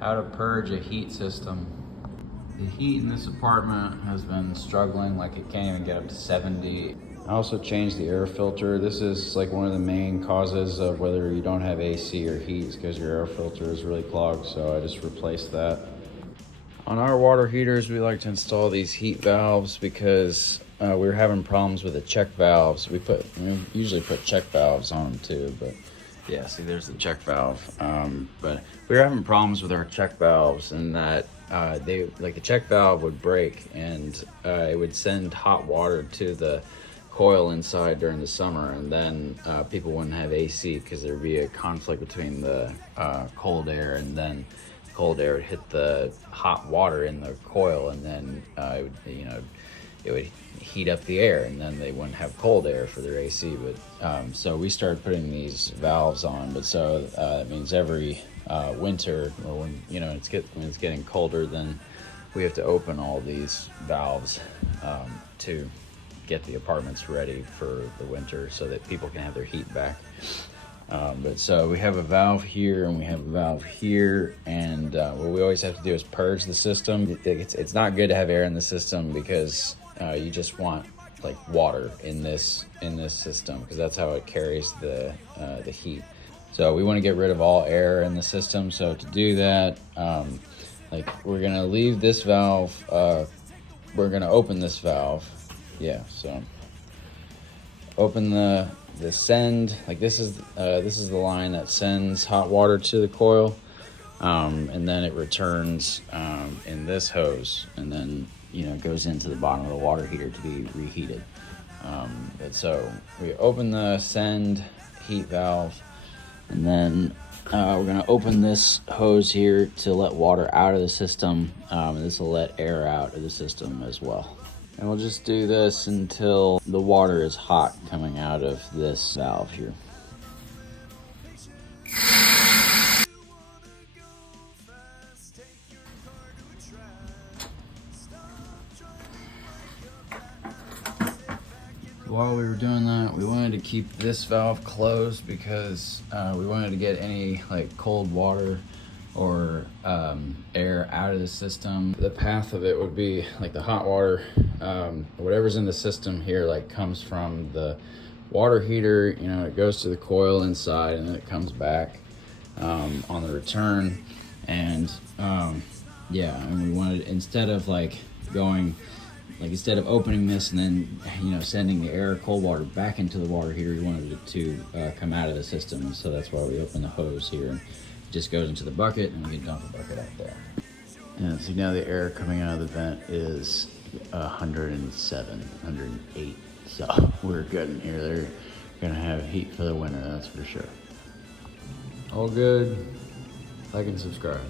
How to purge a heat system. The heat in this apartment has been struggling, like it can't even get up to 70. I also changed the air filter. This is like one of the main causes of whether you don't have AC or heat, because your air filter is really clogged, so I just replaced that. On our water heaters, we like to install these heat valves because we were having problems with the check valves. We usually put check valves on them too, but yeah, see, there's the check valve. But we were having problems with our check valves, and that the check valve would break, and it would send hot water to the coil inside during the summer, and then people wouldn't have AC because there'd be a conflict between the cold air, and then cold air would hit the hot water in the coil, and then it would heat up the air, and then they wouldn't have cold air for their AC. But so we started putting these valves on. But so that means every winter, or when it's getting colder, then we have to open all these valves to get the apartments ready for the winter, so that people can have their heat back. But so we have a valve here and we have a valve here, and what we always have to do is purge the system. It's not good to have air in the system, because you just want like water in this system, because that's how it carries the heat. So we want to get rid of all air in the system. So to do that, we're gonna leave this valve. We're gonna open this valve. Yeah. So open the send. Like this is the line that sends hot water to the coil, and then it returns in this hose, and then goes into the bottom of the water heater to be reheated. But so we open the send heat valve, and then we're gonna open this hose here to let water out of the system, and this will let air out of the system as well. And we'll just do this until the water is hot coming out of this valve here. While we were doing that, we wanted to keep this valve closed, because we wanted to get any cold water or air out of the system. The path of it would be the hot water, whatever's in the system here, comes from the water heater. It goes to the coil inside, and then it comes back on the return. And and we wanted, instead of instead of opening this and then sending the cold water back into the water heater, we wanted it to come out of the system. So that's why we open the hose here, and it just goes into the bucket, and we can dump the bucket out there. And see, now the air coming out of the vent is 107, 108. So we're good in here. They're gonna have heat for the winter, that's for sure. All good. Like and subscribe.